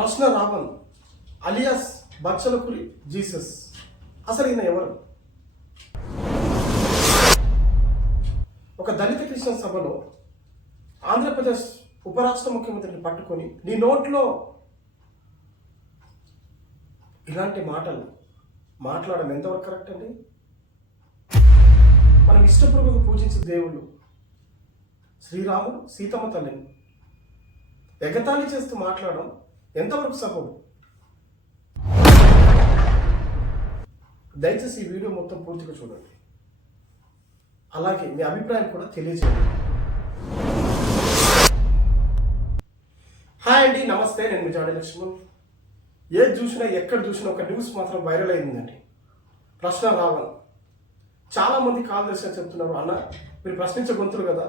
ప్రశ్న Raavan alias బచ్చలకురి Jesus. అసలు ఈయన ఎవరు? ఒక దళిత క్రిస్టియన్ సభలో ఆంధ్రప్రదేశ్ ఉపరాష్ట్ర ముఖ్యమంత్రిని పట్టుకొని నీ నోట్లో ఇలాంటి మాటలు మాట్లాడడం ఎంతవరకు కరెక్ట్ అండి? మనం ఇష్టపూర్వకంగా పూజించే దేవుళ్ళు శ్రీరాముడు సీతమ్మ తల్లిని ఎగతాళి చేస్తూ మాట్లాడడం ఎంతవరకు సబబు? దయచేసి ఈ వీడియో మొత్తం పూర్తిగా చూడండి, అలాగే మీ అభిప్రాయం కూడా తెలియజేయండి. హాయ్ అండి, నమస్తే. నేను మీ జాడి లక్ష్మణ్. ఏది చూసినా ఎక్కడ చూసినా ఒక న్యూస్ మాత్రం వైరల్ అయిందండి. ప్రశ్న రావణ్. చాలామంది కాల్ చేసి చెప్తున్నారు, అన్న మీరు ప్రశ్నించే గొంతులు కదా,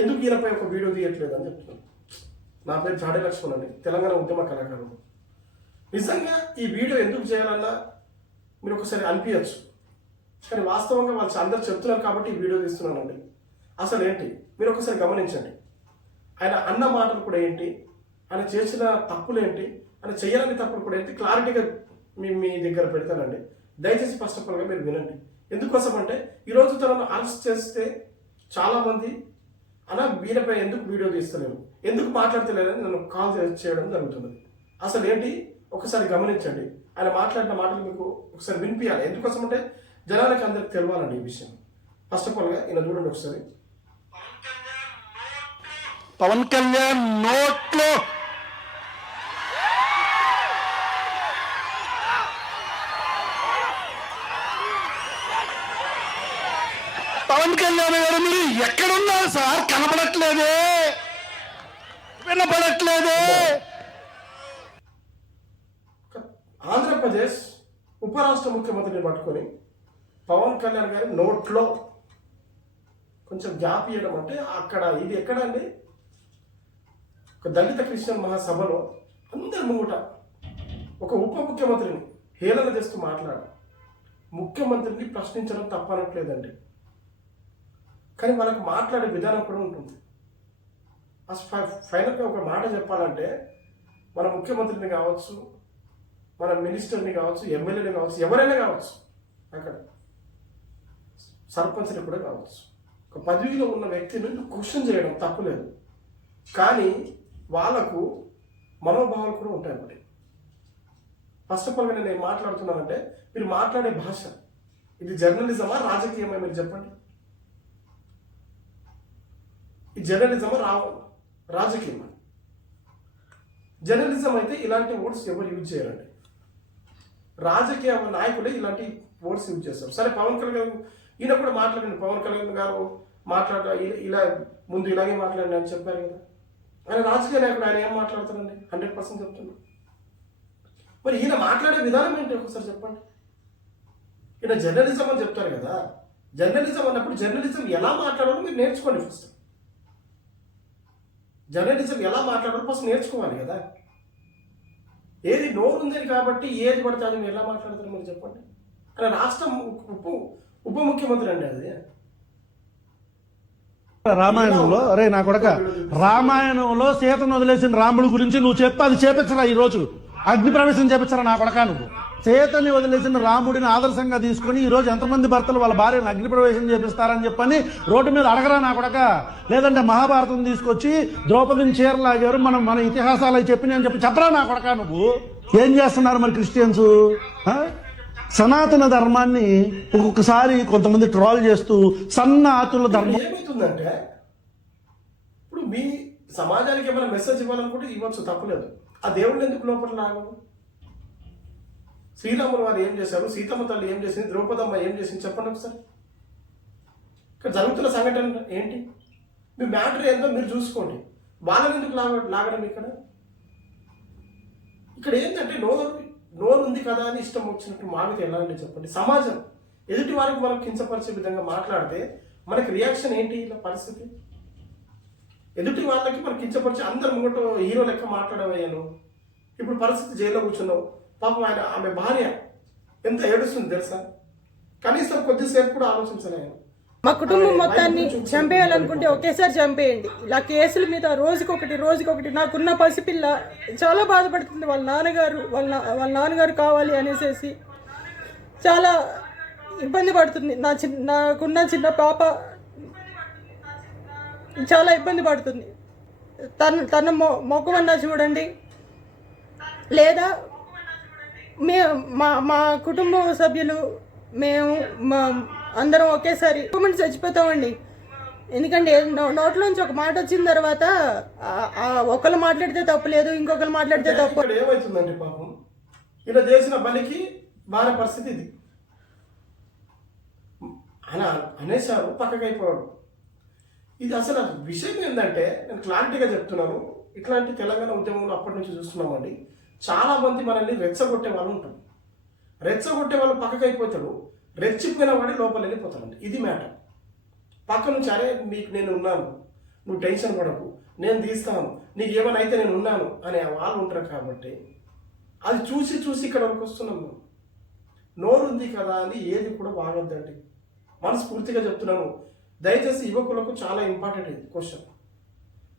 ఎందుకు ఈయనపై ఒక వీడియో తీయట్లేదు అని చెప్తున్నారు. నా పేరు జాడి లక్ష్మణ్ అండి, తెలంగాణ ఉద్యమ కళాకారుడు. నిజంగా ఈ వీడియో ఎందుకు చేయాలన్నా మీరు ఒకసారి అనిపించచ్చు, కానీ వాస్తవంగా వాళ్ళు అందరు చెప్తున్నారు కాబట్టి ఈ వీడియో తీస్తున్నానండి. అసలు ఏంటి మీరు ఒకసారి గమనించండి. ఆయన అన్న మాటలు కూడా ఏంటి, ఆయన చేసిన తప్పులు ఏంటి, ఆయన చేయాలని తప్పులు కూడా ఏంటి, క్లారిటీగా మీ దగ్గర పెడతానండి. దయచేసి ఫస్ట్ ఆఫ్ ఆల్గా మీరు వినండి. ఎందుకోసం అంటే ఈరోజు తనను అరెస్ట్ చేస్తే చాలామంది అలా వీళ్ళపై ఎందుకు వీడియో తీస్తలేరు, ఎందుకు మాట్లాడతలేరని నన్ను కాల్ చేయడం జరుగుతుంది. అసలు ఏంటి ఒకసారి గమనించండి. ఆయన మాట్లాడిన మాటలు మీకు ఒకసారి వినిపించాలి. ఎందుకోసం అంటే జనాలకు అందరికి తెలవాలండి ఈ విషయం. ఫస్ట్ ఆఫ్ ఆల్గా ఈయన చూడండి ఒకసారి. పవన్ కళ్యాణ్ నోట్లో పవన్ కళ్యాణ్ గారు మీరు ఎక్కడున్నారు సార్? కనపడట్లేదే, వినపడట్లేదే. ఆంధ్రప్రదేశ్ ఉపరాష్ట్ర ముఖ్యమంత్రిని పట్టుకొని పవన్ కళ్యాణ్ గారి నోట్లో కొంచెం గ్యాప్ ఇవ్వడం అంటే అక్కడ ఇది ఎక్కడ అండి? ఒక దళిత క్రిస్టియన్ మహాసభలో అందరి ముంగుట ఒక ఉప ముఖ్యమంత్రిని హేళన చేస్తూ మాట్లాడారు. ముఖ్యమంత్రిని ప్రశ్నించడం తప్పనట్లేదండి, కానీ వాళ్ళకి మాట్లాడే విధానం కూడా ఉంటుంది. అసలు ఫైనల్గా ఒక మాట చెప్పాలంటే మన ముఖ్యమంత్రిని కావచ్చు, మన మినిస్టర్ని కావచ్చు, ఎమ్మెల్యేని కావచ్చు, ఎవరైనా కావచ్చు, అక్కడ సర్పంచ్ని కూడా కావచ్చు, ఒక పదవిలో ఉన్న వ్యక్తిని క్వశ్చన్ చేయడం తప్పులేదు, కానీ వాళ్ళకు మనోభావాలు కూడా ఉంటాయి. ఒకటి ఫస్ట్ ఆఫ్ ఆల్గా నేను ఏం మాట్లాడుతున్నానంటే మీరు మాట్లాడే భాష ఇది జర్నలిజమా రాజకీయమా మీరు చెప్పండి. ఈ జర్నలిజమా రాజకీయమా? జర్నలిజం అయితే ఇలాంటి వర్డ్స్ ఎవరు యూజ్ చేయరండి. రాజకీయ నాయకులే ఇలాంటి వర్డ్స్ యూజ్ చేస్తారు. సరే పవన్ కళ్యాణ్ ఈయన కూడా మాట్లాడండి. పవన్ కళ్యాణ్ గారు ఇలా ముందు ఇలాగే మాట్లాడండి అని చెప్పారు కదా. ఆయన రాజకీయ నాయకుడు, ఆయన ఏం మాట్లాడతారండి? 100% చెప్తున్నా. మరి ఈయన మాట్లాడే విధానం ఏంటి ఒకసారి చెప్పండి. ఈయన జర్నలిజం అని చెప్తారు కదా, జర్నలిజం అన్నప్పుడు జర్నలిజం ఎలా మాట్లాడాలో మీరు నేర్చుకోండి. ఫస్ట్ జర్నలిజం ఎలా మాట్లాడాలో ఫస్ట్ నేర్చుకోవాలి కదా. ఏది నోరు ఉందని కాబట్టి ఏది పడితే అది మీరు ఎలా మాట్లాడతారు మీరు చెప్పండి. అలా రాష్ట్రం ఉప ముఖ్యమంత్రి అండి అది. రామాయణంలో అరే నా కొడక, రామాయణంలో సీతను వదిలేసిన రాముడి గురించి నువ్వు చెప్పి అది చేపించరా? ఈ రోజు అగ్ని ప్రవేశం చేపించరా నా కొడక? నువ్వు సీతని వదిలేసిన రాముడిని ఆదర్శంగా తీసుకుని ఈ రోజు ఎంతమంది భర్తలు వాళ్ళ భార్యను అగ్ని ప్రవేశం చేపిస్తారని చెప్పని రోడ్డు మీద అడగరా నా కొడక? లేదంటే మహాభారతం తీసుకొచ్చి ద్రౌపదిని చీరలాగారు మన ఇతిహాసాలు చెప్పిన అని చెప్పరా నా కొడక? నువ్వు ఏం చేస్తున్నారు మరి క్రిస్టియన్స్? సనాతన ధర్మాన్ని ఒక్కొక్కసారి కొంతమంది ట్రోల్ చేస్తూ సన్నాతుల ధర్మం ఏమవుతుందంటే ఇప్పుడు మీ సమాజానికి ఏమైనా మెసేజ్ ఇవ్వాలనుకుంటే ఇవ్వచ్చు, తప్పలేదు. ఆ దేవుళ్ళు ఎందుకు లోపల రాగదు? శ్రీరాములు వారు ఏం చేశారు, సీతమ్మ తల్లి ఏం చేసింది, ద్రౌపదమ్మ ఏం చేసింది చెప్పండి ఒకసారి. ఇక్కడ జరుగుతున్న సంఘటన ఏంటి? మీ మ్యాటర్ ఏందో మీరు చూసుకోండి. వాళ్ళని ఎందుకు లాగడం? ఇక్కడ ఏంటంటే నోరు ఉంది కదా అని ఇష్టం వచ్చినట్టు మావితే ఎలా అంటే చెప్పండి. సమాజం ఎదుటి వారికి మనం కించపరిచే విధంగా మాట్లాడితే మనకి రియాక్షన్ ఏంటి? ఇలా పరిస్థితి ఎదుటి వాళ్ళకి మనం కించపరిచి అందరు ముంగట హీరో లెక్క మాట్లాడవయ్యాను. ఇప్పుడు పరిస్థితి జైల్లో కూర్చున్నావు. పాపం ఆమె భార్య ఎంత ఏడుస్తుంది తెలుసా? కనీసం కొద్దిసేపు కూడా ఆలోచించలే ఆయన. మా కుటుంబం మొత్తాన్ని చంపేయాలనుకుంటే ఒకేసారి చంపేయండి. ఇలా కేసుల మీద రోజుకొకటి నాకున్న పసిపిల్ల చాలా బాధపడుతుంది. వాళ్ళ నాన్నగారు కావాలి అనేసి చాలా ఇబ్బంది పడుతుంది. నాకున్న చిన్న పాప చాలా ఇబ్బంది పడుతుంది. తన మొఖం అన్నా చూడండి, లేదా మా కుటుంబ సభ్యులు మేము అందరం ఒకేసారి చచ్చిపోతామండి. ఎందుకంటే నోట్లోంచి ఒక మాట వచ్చిన తర్వాత ఒకళ్ళు మాట్లాడితే తప్పు లేదు, ఇంకొకరు మాట్లాడితే తప్పు. ఇక్కడ ఏమవుతుందండి పాపం, ఇలా చేసిన పనికి వారి పరిస్థితి ఇది అనేసారు, పక్కకి అయిపోయాడు. ఇది అసలు విషయం ఏంటంటే, నేను క్లారిటీగా చెప్తున్నాను, ఇట్లాంటి తెలంగాణ ఉద్యమంలో అప్పటి నుంచి చూస్తున్నామండి. చాలా మంది మనల్ని రెచ్చగొట్టే వాళ్ళు ఉంటారు. రెచ్చగొట్టే వాళ్ళు పక్కకి అయిపోతాడు, రెచ్చిపోయిన వాడి లోపల వెళ్ళిపోతాడండి. ఇది మ్యాటర్. పక్క నుంచి అరే నీకు నేను ఉన్నాను, నువ్వు టెన్షన్ పడకు, నేను తీస్తాను, నీకు ఏమైనా అయితే నేను ఉన్నాను అనే వాళ్ళు ఉంటారు. కాబట్టి అది చూసి ఇక్కడ వరకు వస్తున్నాం మేము. నోరుంది కదా అని ఏది కూడా బాగొద్దండి, మనస్ఫూర్తిగా చెప్తున్నాను. దయచేసి యువకులకు చాలా ఇంపార్టెంట్ ఇది క్వశ్చన్.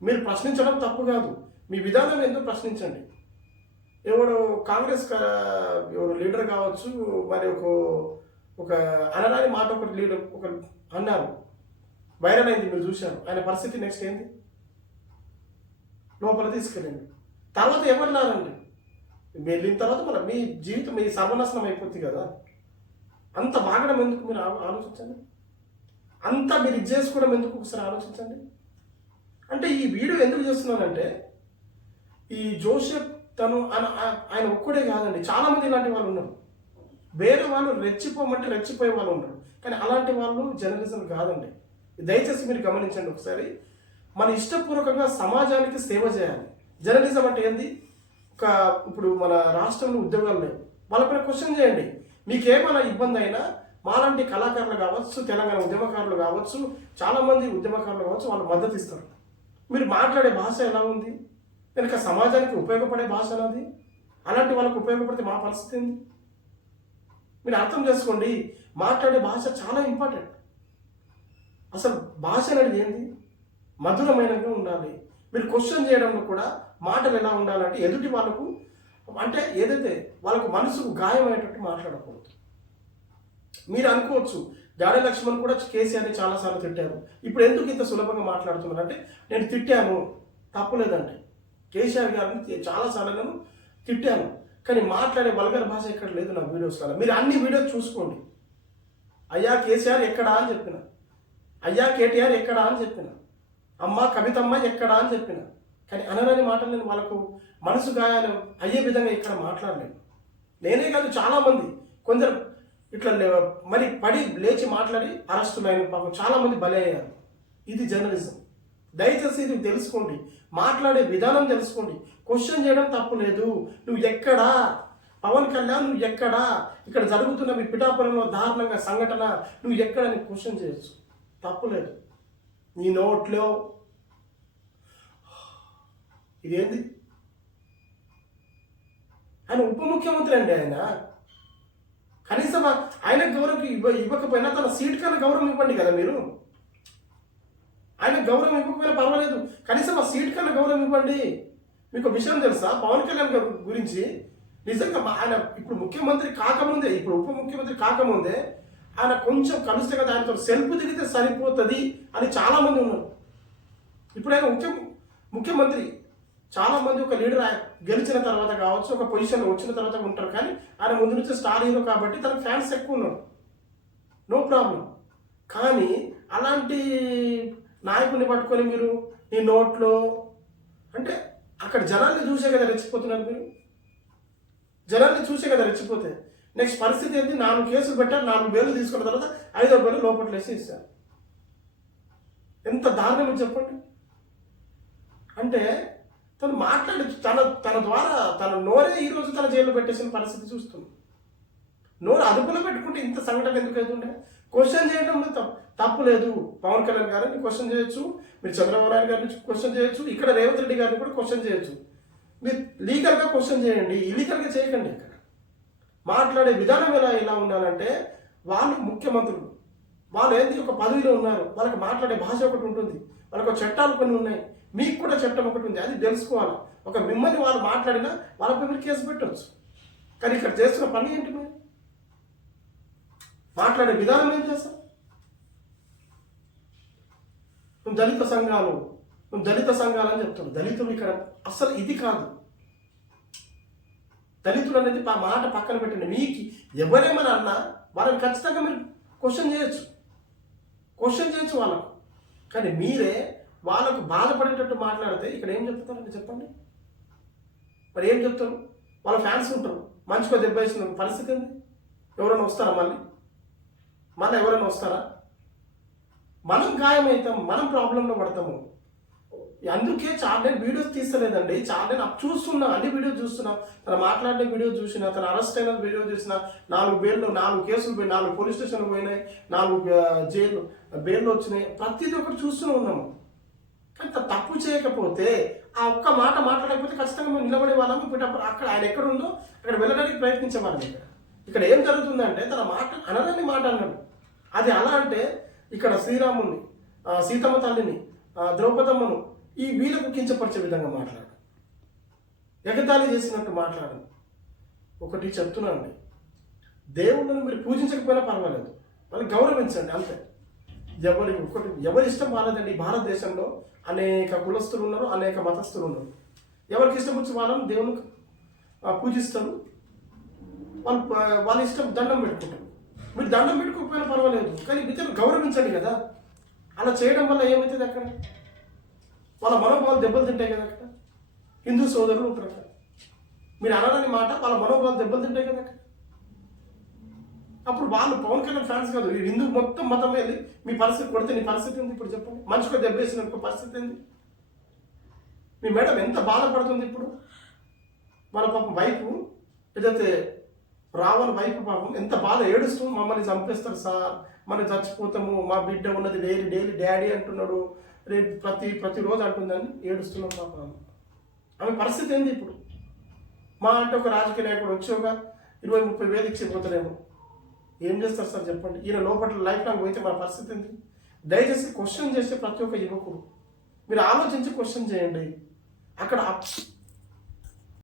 మీరు ప్రశ్నించడం తప్పు కాదు, మీ విధానం ఎందుకు ప్రశ్నించండి. ఎవడు కాంగ్రెస్ ఎవరు లీడర్ కావచ్చు, మరి ఒక అనరాని మాట ఒకటి లీడర్ ఒక అన్నారు, వైరల్ అయింది, మీరు చూశారు. ఆయన పరిస్థితి నెక్స్ట్ ఏంది, లోపల తీసుకెళ్ళండి. తర్వాత ఎవరున్నారండి, వెళ్ళిన తర్వాత మళ్ళీ మీ జీవితం మీ సర్వనాశనం అయిపోతుంది కదా. అంత బాగడం ఎందుకు మీరు ఆలోచించండి, అంతా మీరు ఇది చేసుకోవడం ఎందుకు ఒకసారి ఆలోచించండి. అంటే ఈ వీడియో ఎందుకు చేస్తున్నానంటే, ఈ జోసెఫ్ తను ఆయన ఒక్కడే కాదండి, చాలామంది ఇలాంటి వాళ్ళు ఉన్నారు. వేరే వాళ్ళు రెచ్చిపోమంటే రెచ్చిపోయే వాళ్ళు ఉన్నారు, కానీ అలాంటి వాళ్ళు జర్నలిజం కాదండి. దయచేసి మీరు గమనించండి ఒకసారి. మన ఇష్టపూర్వకంగా సమాజానికి సేవ చేయాలి. జర్నలిజం అంటే ఏంది, ఇప్పుడు మన రాష్ట్రంలో ఉద్యోగాలు లేవు, వాళ్ళపైన క్వశ్చన్ చేయండి. మీకేమైనా ఇబ్బంది అయినా మాలాంటి కళాకారులు కావచ్చు, తెలంగాణ ఉద్యమకారులు కావచ్చు, చాలామంది ఉద్యమకారులు కావచ్చు, వాళ్ళు మద్దతు ఇస్తారు. మీరు మాట్లాడే భాష ఎలా ఉంది, కనుక సమాజానికి ఉపయోగపడే భాష అనేది, అలాంటి వాళ్ళకు ఉపయోగపడితే మా పరిస్థితి ఏంది మీరు అర్థం చేసుకోండి. మాట్లాడే భాష చాలా ఇంపార్టెంట్. అసలు భాష అనేది ఏంది, మధురమైనగా ఉండాలి. మీరు క్వశ్చన్ చేయడంలో కూడా మాటలు ఎలా ఉండాలంటే, ఎదుటి వాళ్ళకు అంటే ఏదైతే వాళ్ళకు మనసుకు గాయమయ్యేటట్టు మాట్లాడకూడదు. మీరు అనుకోవచ్చు గాడి లక్ష్మణ్ కూడా కేసీఆర్ని చాలాసార్లు తిట్టారు, ఇప్పుడు ఎందుకు ఇంత సులభంగా మాట్లాడుతున్నారు అంటే, నేను తిట్టాను తప్పులేదండి, కేసీఆర్ గారిని చాలాసార్లు నేను తిట్టాను, కానీ మాట్లాడే వల్గర్ భాష ఎక్కడ లేదు నా వీడియోస్లో. మీరు అన్ని వీడియోస్ చూసుకోండి. అయ్యా కేసీఆర్ ఎక్కడా అని చెప్పిన, అయ్యా కేటీఆర్ ఎక్కడా అని చెప్పిన, అమ్మ కవితమ్మ ఎక్కడా అని చెప్పిన, కానీ అనరాని మాటలు నేను వాళ్ళకు మనసు గాయాలు అయ్యే విధంగా ఇక్కడ మాట్లాడలేను. నేనే కాదు, చాలామంది కొందరు ఇట్లా మరి పడి లేచి మాట్లాడి అరెస్టులు అయిన పాపం చాలామంది బలి అయ్యారు. ఇది జర్నలిజం. దయచేసి ఇది తెలుసుకోండి, మాట్లాడే విధానం తెలుసుకోండి. క్వశ్చన్ చేయడం తప్పు లేదు. నువ్వు ఎక్కడా, పవన్ కళ్యాణ్ నువ్వు ఎక్కడా, ఇక్కడ జరుగుతున్న మీ పిఠాపురంలో దారుణంగా సంఘటన నువ్వు ఎక్కడ నీ క్వశ్చన్ చేయొచ్చు, తప్పు లేదు. నీ నోట్లో ఇదేంది, ఆయన ఉప ముఖ్యమంత్రి అండి, ఆయన కనీసం ఆయన గౌరవం ఇవ్వకపోయినా తన సీట్ కన్నా గౌరవం ఇవ్వండి కదా. మీరు ఆయన గౌరవం ఇవ్వకపోయినా పర్వాలేదు, కనీసం ఆ సీట్ కన్నా గౌరవం ఇవ్వండి. మీకు విషయం తెలుసా, పవన్ కళ్యాణ్ గారి గురించి నిజంగా ఆయన ఇప్పుడు ముఖ్యమంత్రి కాకముందే, ఇప్పుడు ఉప ముఖ్యమంత్రి కాకముందే ఆయన కొంచెం కలిస్తే కదా ఆయనతో సెల్ఫ్ దిగితే సరిపోతుంది అని చాలామంది ఉన్నారు. ఇప్పుడు ఆయన ముఖ్యమంత్రి, చాలామంది ఒక లీడర్ గెలిచిన తర్వాత కావచ్చు, ఒక పొజిషన్లో వచ్చిన తర్వాత ఉంటారు, కానీ ఆయన ముందు నుంచి స్టార్ హీరో కాబట్టి తనకు ఫ్యాన్స్ ఎక్కువ ఉన్నారు, నో ప్రాబ్లం. కానీ అలాంటి నాయకుడిని పట్టుకొని మీరు నీ నోట్లో అంటే, అక్కడ జనాల్ని చూసే కదా రెచ్చిపోతున్నారు మీరు, జనాల్ని చూసే కదా రెచ్చిపోతే నెక్స్ట్ పరిస్థితి ఏంటి, 4 కేసులు పెట్టారు, 4 వేలు తీసుకున్న తర్వాత 5వ వేలు లోపల వేసి ఇస్తారు. ఎంత దారుణం చెప్పండి. అంటే తను మాట్లాడి తన ద్వారా తన నోరే ఈరోజు తన జైల్లో పెట్టేసిన పరిస్థితి చూస్తుంది. నోరు అదుపులో పెట్టుకుంటే ఇంత సంఘటన ఎందుకు అవుతుండే. క్వశ్చన్ చేయడంలో తప్పు లేదు. పవన్ కళ్యాణ్ గారిని క్వశ్చన్ చేయొచ్చు, మీరు చంద్రబాబు నాయుడు గారిని క్వశ్చన్ చేయొచ్చు, ఇక్కడ రేవంత్ రెడ్డి గారిని కూడా క్వశ్చన్ చేయొచ్చు. మీరు లీగల్గా క్వశ్చన్ చేయండి, ఇల్లీగల్గా చేయకండి. ఇక్కడ మాట్లాడే విధానం ఎలా ఉండాలంటే, వాళ్ళు ముఖ్యమంత్రులు, వాళ్ళు ఏంటి ఒక పదవిలో ఉన్నారు, వాళ్ళకి మాట్లాడే భాష ఒకటి ఉంటుంది, వాళ్ళకు చట్టాలు కొన్ని ఉన్నాయి, మీకు కూడా చట్టం ఒకటి ఉంది, అది తెలుసుకోవాలి. ఒక మిమ్మల్ని వాళ్ళు మాట్లాడినా వాళ్ళపై మీరు కేసు పెట్టవచ్చు. కానీ ఇక్కడ చేస్తున్న పని ఏంటి? మీరు మాట్లాడే విధానం ఏం చేస్తారు? నువ్వు దళిత సంఘాలు అని చెప్తున్నారు. దళితులు ఇక్కడ అసలు ఇది కాదు. దళితులు అనేది మాట పక్కన పెట్టండి. మీకు ఎవరేమని అన్నా వాళ్ళని ఖచ్చితంగా మీరు క్వశ్చన్ చేయొచ్చు వాళ్ళకు. కానీ మీరే వాళ్ళకు బాధపడేటట్టు మాట్లాడితే ఇక్కడ ఏం చెప్తారండి చెప్పండి? మరి ఏం చెప్తారు? వాళ్ళ ఫ్యాన్స్ ఉంటారు, మంచిగా దెబ్బ వేసిన పరిస్థితి ఏంది? ఎవరైనా వస్తారా? మళ్ళీ ఎవరైనా వస్తారా? మనం గాయమవుతాం, మనం ప్రాబ్లంలో పడతాము. అందుకే చాలా నేను వీడియోస్ తీస్తలేదండి. చాలా నేను చూస్తున్నా, అన్ని వీడియోస్ చూస్తున్నా, తను మాట్లాడిన వీడియో చూసిన, తను అరెస్ట్ అయిన వీడియో చూసిన, 4 బెయిల్లో 4 కేసులు పోయి 4 పోలీస్ స్టేషన్లు పోయినాయి, 4 జైలు బెయిల్లో వచ్చినాయి, ప్రతిదీ ఒకటి చూస్తూనే ఉన్నాము. కానీ తప్పు చేయకపోతే ఆ ఒక్క మాట మాట్లాడకపోతే ఖచ్చితంగా మేము నిలబడే వాళ్ళము. ఇప్పుడు అక్కడ ఆయన ఎక్కడ ఉందో అక్కడ వెళ్ళడానికి ప్రయత్నించేవాళ్ళం. ఇక్కడ ఏం జరుగుతుందంటే తన మాట అనరాని మాట అన్నాడు. అది అలా అంటే ఇక్కడ శ్రీరాముని, సీతమ్మ తల్లిని, ద్రౌపదమ్మను ఈ వీళ్ళకు కించపరిచే విధంగా మాట్లాడు, ఎగతాళి చేసినట్టు మాట్లాడు. ఒకటి చెప్తున్నానండి, దేవుళ్ళను మీరు పూజించకపోయినా పర్వాలేదు, వాళ్ళని గౌరవించండి అంతే. ఎవరి ఇష్టం వాళ్ళదండి. భారతదేశంలో అనేక కులస్తులు ఉన్నారు, అనేక మతస్థులు ఉన్నారు. ఎవరికి ఇష్టం వచ్చి వాళ్ళని దేవుని పూజిస్తారు, వాళ్ళ ఇష్టం దండం పెట్టుకుంటారు. మీరు దండం పెట్టుకోకపోయినా పర్వాలేదు, కానీ ఇతరులు గౌరవించండి కదా. అలా చేయడం వల్ల ఏమవుతుంది? అక్కడ వాళ్ళ మనోభావాలు దెబ్బలు తింటాయి కదా. అక్కడ హిందూ సోదరులు ఉంటారు అక్కడ. మీరు అనరాని మాట వాళ్ళ మనోభావాలు దెబ్బలు తింటాయి కదా. అక్కడ అప్పుడు వాళ్ళు పవన్ కళ్యాణ్ ఫ్యాన్స్ కాదు, హిందూ మొత్తం మతం వెళ్ళి మీ పరిస్థితి కొడితే నీ పరిస్థితి ఏంది? ఇప్పుడు చెప్పండి. మంచిగా దెబ్బేసిన పరిస్థితి ఏంది? మీ మేడం ఎంత బాధపడుతుంది ఇప్పుడు? మన పాపం వైపు ఏదైతే రావణ వైపు పాపం ఎంత బాధ ఏడుస్తూ, మమ్మల్ని చంపేస్తారు సార్, మనం చచ్చిపోతాము, మా బిడ్డ ఉన్నది డైలీ డాడీ అంటున్నాడు, రేపు ప్రతిరోజు అంటుందని ఏడుస్తున్నాం పాపం. ఆమె పరిస్థితి ఏంది ఇప్పుడు? మా అంటే ఒక రాజకీయ నాయకుడు వచ్చి ఒక 20-30 వేలు ఇచ్చిపోతారేమో. ఏం చేస్తారు సార్ చెప్పండి? ఈయన లోపల లైఫ్ లాంగ్ పోయితే మన పరిస్థితి ఏంటి? దయచేసి క్వశ్చన్ చేసే ప్రతి ఒక్క యువకుడు మీరు ఆలోచించి క్వశ్చన్ చేయండి. అక్కడ